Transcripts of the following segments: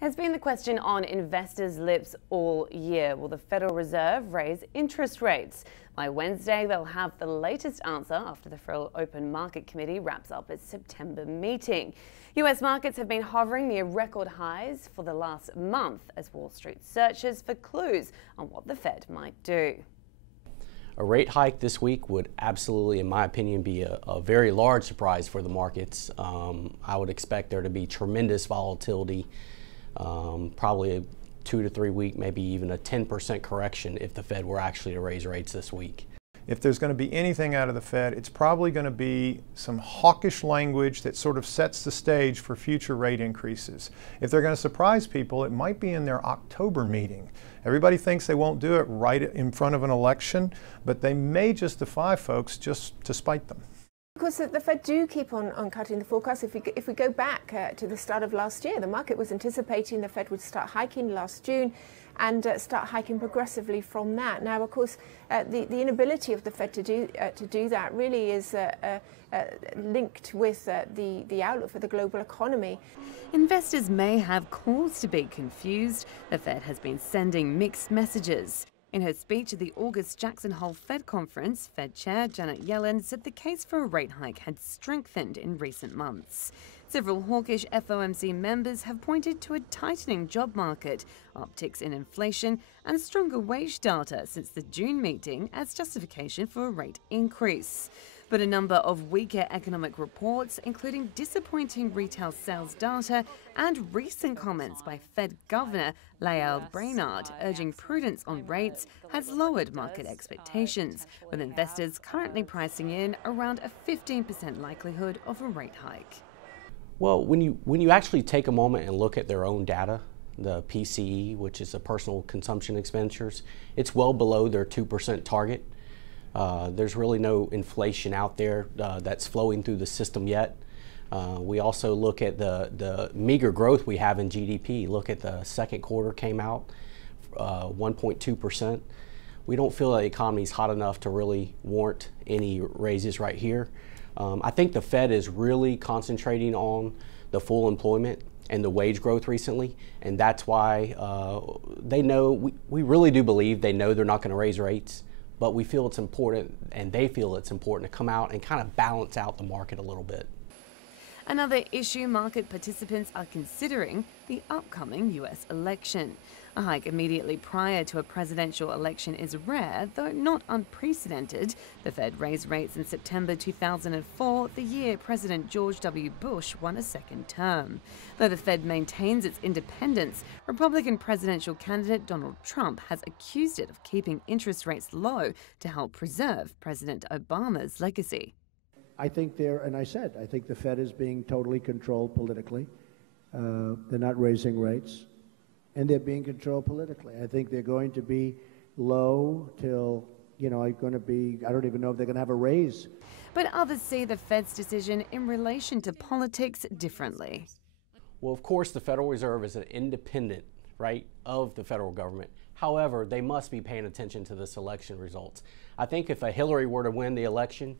Has been the question on investors' lips all year. Will the Federal Reserve raise interest rates? By Wednesday, they'll have the latest answer after the Federal Open Market Committee wraps up its September meeting. US markets have been hovering near record highs for the last month as Wall Street searches for clues on what the Fed might do. A rate hike this week would absolutely, in my opinion, be a very large surprise for the markets. I would expect there to be tremendous volatility, probably a 2 to 3 week, maybe even a 10% correction if the Fed were actually to raise rates this week. If there's going to be anything out of the Fed, it's probably going to be some hawkish language that sort of sets the stage for future rate increases. If they're going to surprise people, it might be in their October meeting. Everybody thinks they won't do it right in front of an election, but they may just defy folks just to spite them. Of course, the Fed do keep on cutting the forecast. If we go back to the start of last year, the market was anticipating the Fed would start hiking last June and start hiking progressively from that. Now, of course, the inability of the Fed to do that really is linked with the outlook for the global economy. Investors may have cause to be confused. The Fed has been sending mixed messages. In her speech at the August Jackson Hole Fed conference, Fed Chair Janet Yellen said the case for a rate hike had strengthened in recent months. Several hawkish FOMC members have pointed to a tightening job market, upticks in inflation and stronger wage data since the June meeting as justification for a rate increase. But a number of weaker economic reports, including disappointing retail sales data and recent comments by Fed Governor Lael Brainard urging prudence on rates, has lowered market expectations, with investors currently pricing in around a 15% likelihood of a rate hike. Well, when you actually take a moment and look at their own data, the PCE, which is the personal consumption expenditures, it's well below their 2% target. There's really no inflation out there that's flowing through the system yet. We also look at the meager growth we have in GDP. Look at the second quarter came out 1.2%. We don't feel the economy is hot enough to really warrant any raises right here. I think the Fed is really concentrating on the full employment and the wage growth recently, and that's why they know, we really do believe they know they're not going to raise rates, but we feel it's important, and they feel it's important to come out and kind of balance out the market a little bit. Another issue market participants are considering: the upcoming US election. A hike immediately prior to a presidential election is rare, though not unprecedented. The Fed raised rates in September 2004, the year President George W. Bush won a second term. Though the Fed maintains its independence, Republican presidential candidate Donald Trump has accused it of keeping interest rates low to help preserve President Obama's legacy. I think I think the Fed is being totally controlled politically. They're not raising rates, and they're being controlled politically. I think they're going to be low till, I don't even know if they're going to have a raise. But others see the Fed's decision in relation to politics differently. Well, of course, the Federal Reserve is an independent, of the federal government. However, they must be paying attention to this election results. I think if a Hillary were to win the election,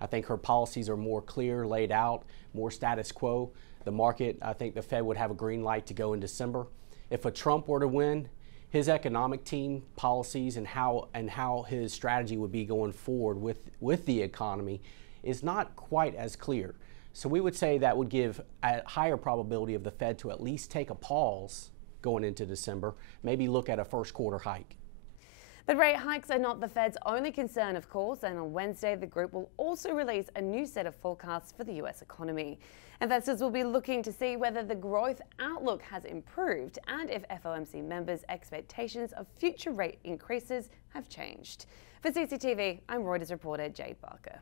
I think her policies are more clear, laid out, more status quo. The market, I think the Fed would have a green light to go in December. If a Trump were to win, his economic team policies and how his strategy would be going forward with the economy is not quite as clear. So we would say that would give a higher probability of the Fed to at least take a pause going into December, maybe look at a first quarter hike. But rate hikes are not the Fed's only concern, of course, and on Wednesday the group will also release a new set of forecasts for the US economy. Investors will be looking to see whether the growth outlook has improved and if FOMC members' expectations of future rate increases have changed. For CCTV, I'm Reuters reporter Jade Barker.